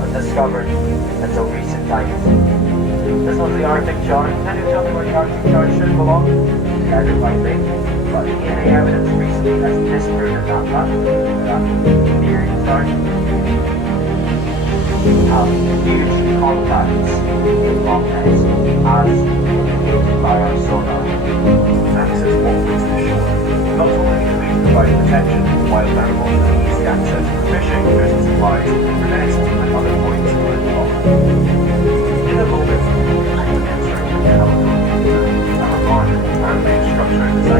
haven't discovered until recent times. This was the Arctic chart. Can you tell me where the Arctic chart should belong? Very likely. But DNA evidence recently has disproven that theory, sorry. Huge contacts in Loch Ness as indicated by our sonar. Access walkways to the shore. Not only do they provide protection for wild animals and easy access for fishing, goods and supplies, nets and other points on the dock. In a moment, I'm entering the helicopter, a remarkable man-made structure designed